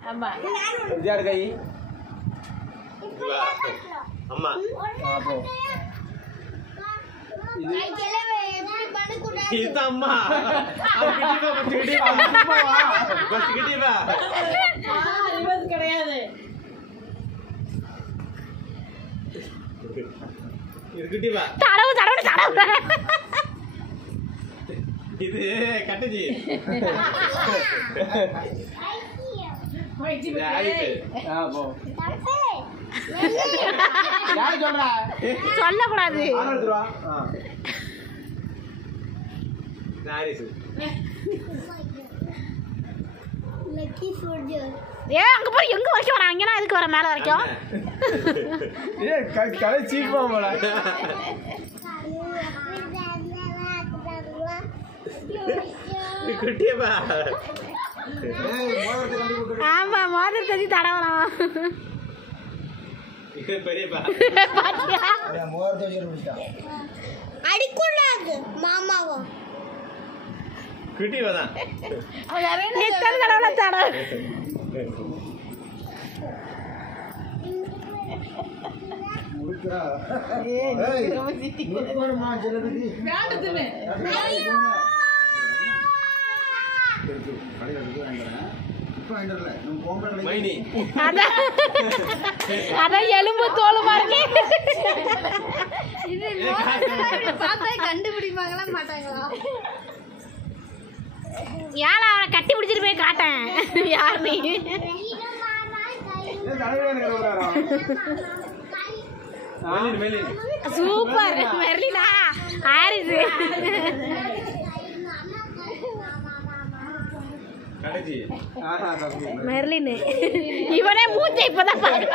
ஆமா யார் கை அம்மா அப்போ இது அம்மா கிட்டிவா ரிவர்ஸ் கிடையாது கிட்டிவா தடவு தடவு தடவு இது கட்டஜி அப்போ யார் சொல்றா சொல்லக்கூடாது ஏ அங்க போய் எங்க வரைக்கும் வர அங்கனா எதுக்கு வர மேல வரைக்கும் ஏ கடை சீப்பா போல குட்டியப்பா ஆமா மோதிர ததி தடவலாம் பெரியப்பா பாத்தியா மோதிர ததி முடிச்சா அடிக்குள்ளாது மாமாவோ குட்டிவா தான் எத்தனை தடவை தடவை முறுக்குறா அதான் எலும்பு தோலுமா இருக்கு பார்த்தா கண்டுபிடிப்பாங்களா மாட்டாங்களா யாரா அவனை கட்டி பிடிச்சிட்டு போய் காட்டேன் யார் நீ சூப்பர் மெர்லினா ஆரிஸ் மெர்லின் இவனே மூச்சை இப்பதான் பாரு